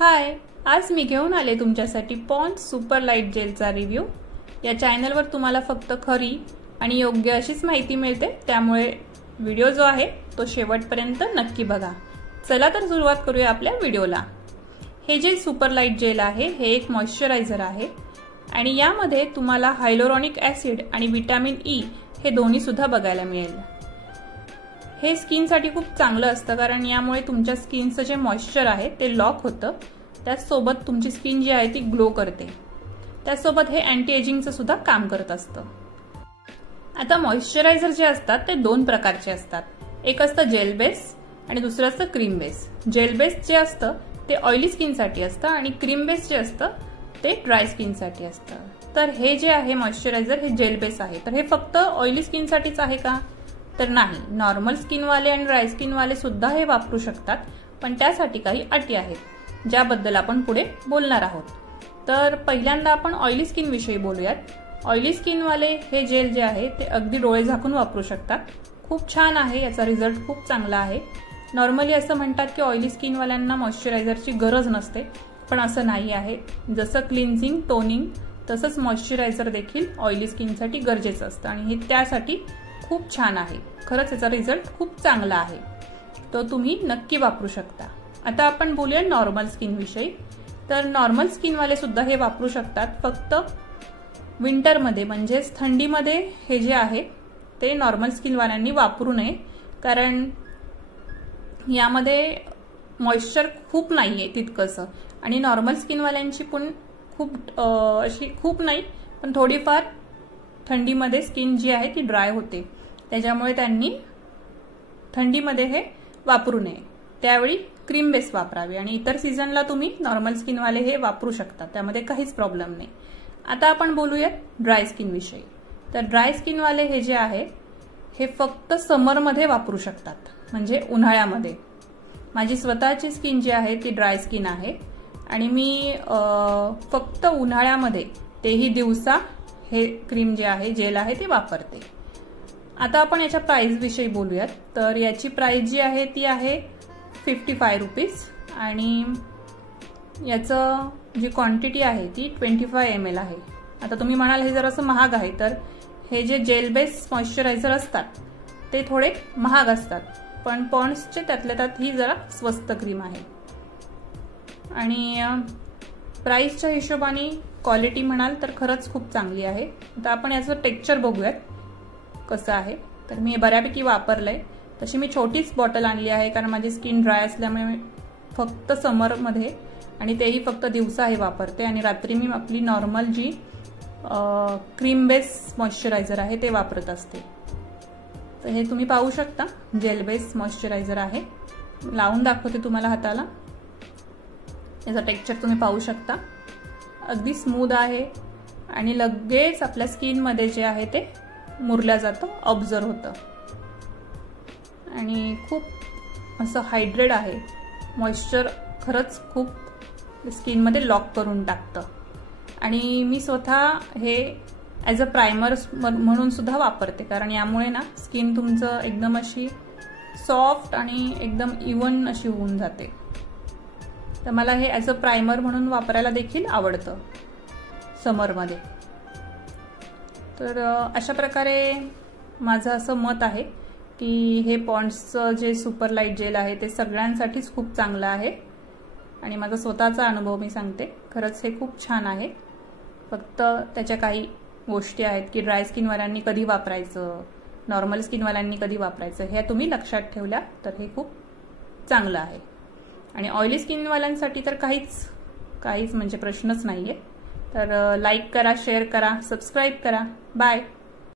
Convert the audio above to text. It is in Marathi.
हाय, आज मी घेऊन आले तुमच्यासाठी पॉन्ड्स सुपर लाईट जेलचा रिव्ह्यू। या चॅनलवर तुम्हाला फक्त खरी आणि योग्य अशीच माहिती मिळते, त्यामुळे व्हिडिओ जो आहे तो शेवटपर्यंत नक्की बघा। चला तर सुरुवात करूया आपल्या व्हिडिओला। हे जे सुपर लाईट जेल आहे हे एक मॉइश्चरायझर आहे आणि यामध्ये तुम्हाला हायलोरॉनिक ऍसिड आणि विटॅमिन ई हे दोन्ही सुद्धा बघायला मिळेल। हे स्किनसाठी खूप चांगलं असतं कारण यामुळे तुमच्या स्किनचं जे मॉइश्चर आहे ते लॉक होतं, त्याचसोबत तुमची स्किन जी आहे ती ग्लो करते। त्याचसोबत हे अँटी एजिंगचं सुद्धा काम करत असतं। आता मॉइश्चरायझर जे असतात ते दोन प्रकारचे असतात, एक असतं जेल बेस आणि दुसरं असतं क्रीम बेस। जेल बेस जे असतं ते ऑइली स्किनसाठी असतं आणि क्रीम बेस जे असतं ते ड्राय स्किनसाठी असतं। तर हे जे आहे मॉइश्चरायझर हे जेल बेस आहे, तर हे फक्त ऑइली स्किनसाठीच आहे का? तर नाही, नॉर्मल स्किन वाले आणि ड्राय स्किन वाले सुद्धा हे वापरू शकतात, पण त्यासाठी काही अटी आहेत ज्याबद्दल आपण पुढे बोलणार आहोत। तर पहिल्यांदा आपण ऑइली स्किन विषयी बोलूयात। ऑइली स्किन वाले हे जेल जे आहे ते अगदी डोळे झाकून वापरू शकतात, खूप छान आहे, याचा रिझल्ट खूप चांगला आहे। नॉर्मली असं म्हणतात की ऑइली स्किन वाल्यांना मॉइश्चरायझरची गरज नसते, पण असं नाही आहे। जसं क्लिन्झिंग टोनिंग तसंच मॉइश्चरायझर देखील ऑइली स्किनसाठी गरजेचं असतं आणि हे त्यासाठी खूप छान आहे। खरंच याचा रिझल्ट खूप चांगला आहे, तो तुम्ही नक्की वापरू शकता। आता आपण बोलूया नॉर्मल स्किन विषयी। तर नॉर्मल स्किन वाले सुद्धा हे वापरू शकतात, फक्त विंटरमध्ये म्हणजेच थंडीमध्ये हे जे आहे ते नॉर्मल स्किन वाल्यांनी वापरू नये, कारण यामध्ये मॉइश्चर खूप नाहीये तितकंसं आणि नॉर्मल स्किन वाल्यांची पण अशी खूप नाही पण थोडीफार थंडीमध्ये स्किन जी आहे ती ड्राय होते, त्याच्यामुळे त्यांनी थंडीमध्ये हे वापरू नये। त्यावेळी क्रीम बेस वापरावे आणि इतर सीझनला तुम्ही नॉर्मल स्किन वाले हे वापरू शकता, त्यामध्ये काहीच प्रॉब्लेम नाही। आता आपण बोलूया ड्राय स्किन विषयी। तर ड्राय स्किन वाले हे जे आहे हे फक्त समरमध्ये वापरू शकतात, म्हणजे उन्हाळ्यामध्ये। माझी स्वतःची स्किन जी आहे ती ड्राय स्किन आहे आणि मी फक्त उन्हाळ्यामध्ये तेही दिवसा हे क्रीम जे आहे जेल आहे ते वापरते। आता आपण याच्या प्राइस विषयी बोलूयात। तर याची प्राइस जी आहे ती आहे 55 रुपीज आणि याचं जी क्वांटिटी आहे ती 25 ml आहे। आता तुम्ही म्हणाल हे जरासं महाग आहे, तर हे जे जेल बेस मॉइश्चरायझर असतात ते थोडे महाग असतात, पण पॉन्ड्सचे त्यातल्या त्यात ही जरा स्वस्त क्रीम आहे आणि प्राइसच्या हिशोबाने क्वालिटी म्हणाल तर खरंच खूप चांगली आहे। आता आपण याचं टेक्स्चर बघूयात कसं आहे। तर मी बऱ्यापैकी वापरलंय, तशी मी छोटीच बॉटल आणली आहे कारण माझी स्किन ड्राय असल्यामुळे फक्त समरमध्ये आणि तेही फक्त दिवसा हे वापरते आणि रात्री मी आपली नॉर्मल जी क्रीम बेस मॉइश्चरायझर आहे ते वापरत असते। तर हे तुम्ही पाहू शकता जेल बेस मॉइश्चरायझर आहे, लावून दाखवते तुम्हाला हाताला। याचा टेक्स्चर तुम्ही पाहू शकता, अगदी स्मूथ आहे आणि लगेच आपल्या स्किनमध्ये जे आहे ते मुरल्या जातं, ऑब्झर्व होतं आणि खूप असं हायड्रेट आहे। मॉइश्चर खरंच खूप स्किनमध्ये लॉक करून टाकतं आणि मी स्वतः हे ॲज अ प्रायमर म्हणून सुद्धा वापरते, कारण यामुळे ना स्किन तुमचं एकदम अशी सॉफ्ट आणि एकदम इवन अशी होऊन जाते। तर मला हे ॲज अ प्रायमर म्हणून वापरायला देखील आवडतं समरमध्ये। तर अशा प्रकारे माझं असं मत आहे की हे पॉन्ड्सचं जे सुपर लाईट जेल आहे ते सगळ्यांसाठीच खूप चांगलं आहे आणि माझा स्वतःचा अनुभव मी सांगते, खरंच हे खूप छान आहे। फक्त त्याच्या काही गोष्टी आहेत की ड्राय स्किनवाल्यांनी कधी वापरायचं, नॉर्मल स्किनवाल्यांनी कधी वापरायचं, हे तुम्ही लक्षात ठेवल्या तर हे खूप चांगलं आहे। आणि ऑइली स्किनवाल्यांसाठी तर काहीच म्हणजे प्रश्नच नाहीये। तर लाईक करा, शेअर करा, सबस्क्राईब करा। बाय।